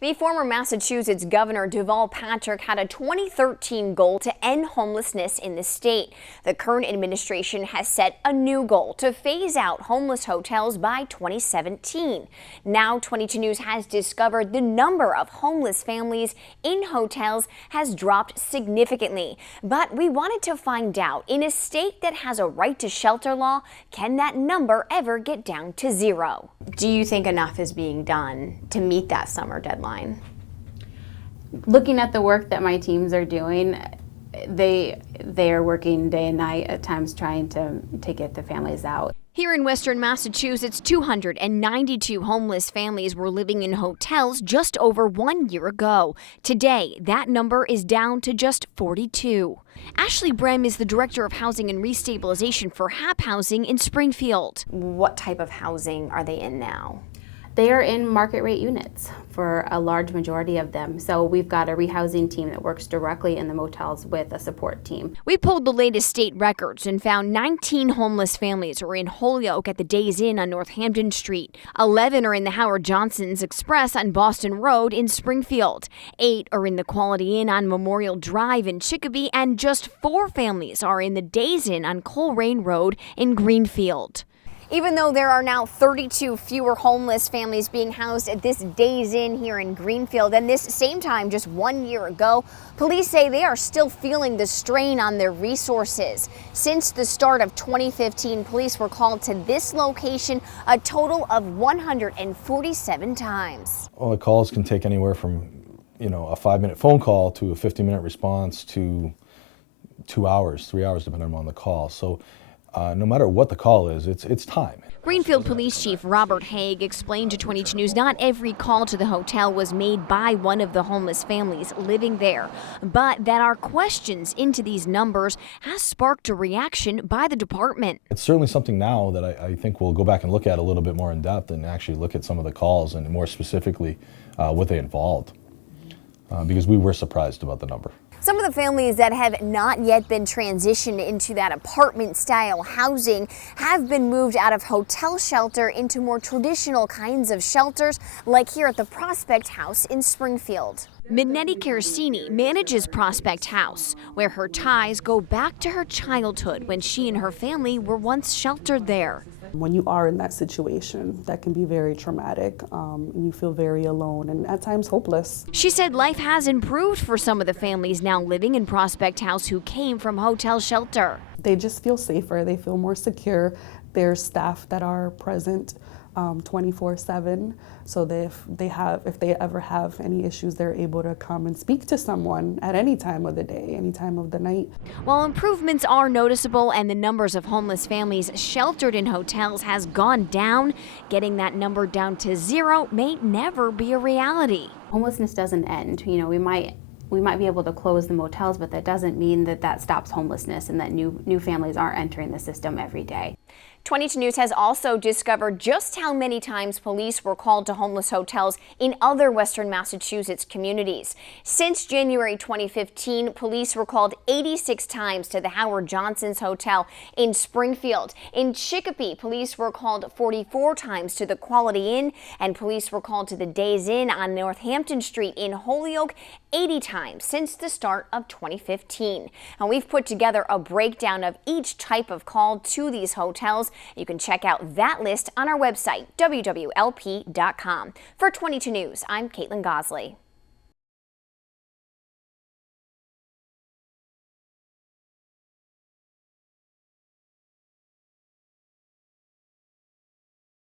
The former Massachusetts Governor Deval Patrick had a 2013 goal to end homelessness in the state. The current administration has set a new goal to phase out homeless hotels by 2017. Now 22 News has discovered the number of homeless families in hotels has dropped significantly. But we wanted to find out, in a state that has a right to shelter law, can that number ever get down to zero? Do you think enough is being done to meet that summer deadline? Looking at the work that my teams are doing, they are working day and night at times trying to get the families out. Here in Western Massachusetts, 292 homeless families were living in hotels just over 1 year ago. Today, that number is down to just 42. Ashley Brem is the Director of Housing and Restabilization for HAP Housing in Springfield. What type of housing are they in now? They are in market rate units for a large majority of them. So we've got a rehousing team that works directly in the motels with a support team. We pulled the latest state records and found 19 homeless families are in Holyoke at the Days Inn on Northampton Street. 11 are in the Howard Johnson's Express on Boston Road in Springfield. 8 are in the Quality Inn on Memorial Drive in Chicopee, and just 4 families are in the Days Inn on Coleraine Road in Greenfield. Even though there are now 32 fewer homeless families being housed at this Days Inn here in Greenfield than this same time just 1 year ago, police say they are still feeling the strain on their resources. Since the start of 2015, police were called to this location a total of 147 times. Well, the calls can take anywhere from, a 5-minute phone call to a 50-minute response to 2 hours, 3 hours, depending on the call. So no matter what the call is, it's time. Greenfield Police Chief Robert Haig explained to 22 News not every call to the hotel was made by one of the homeless families living there, but that our questions into these numbers has sparked a reaction by the department. It's certainly something now that I think we'll go back and look at a little bit more in depth and actually look at some of the calls and more specifically what they involved, because we were surprised about the number. Some of the families that have not yet been transitioned into that apartment-style housing have been moved out of hotel shelter into more traditional kinds of shelters, like here at the Prospect House in Springfield. Minetti Caracini manages Prospect House, where her ties go back to her childhood when she and her family were once sheltered there. When you are in that situation, that can be very traumatic. And you feel very alone and at times hopeless. She said life has improved for some of the families now living in Prospect House who came from hotel shelter. They just feel safer. They feel more secure. There's staff that are present 24/7, so that if they ever have any issues, they're able to come and speak to someone at any time of the day, any time of the night. While improvements are noticeable and the numbers of homeless families sheltered in hotels has gone down, getting that number down to zero may never be a reality. Homelessness doesn't end. We might be able to close the motels, but that doesn't mean that stops homelessness and that new families aren't entering the system every day. 22 News has also discovered just how many times police were called to homeless hotels in other Western Massachusetts communities. Since January 2015, police were called 86 times to the Howard Johnson's Hotel in Springfield. In Chicopee, police were called 44 times to the Quality Inn, and police were called to the Days Inn on Northampton Street in Holyoke 80 times since the start of 2015. And we've put together a breakdown of each type of call to these hotels. You can check out that list on our website, wwlp.com. For 22 News, I'm Caitlin Gosley.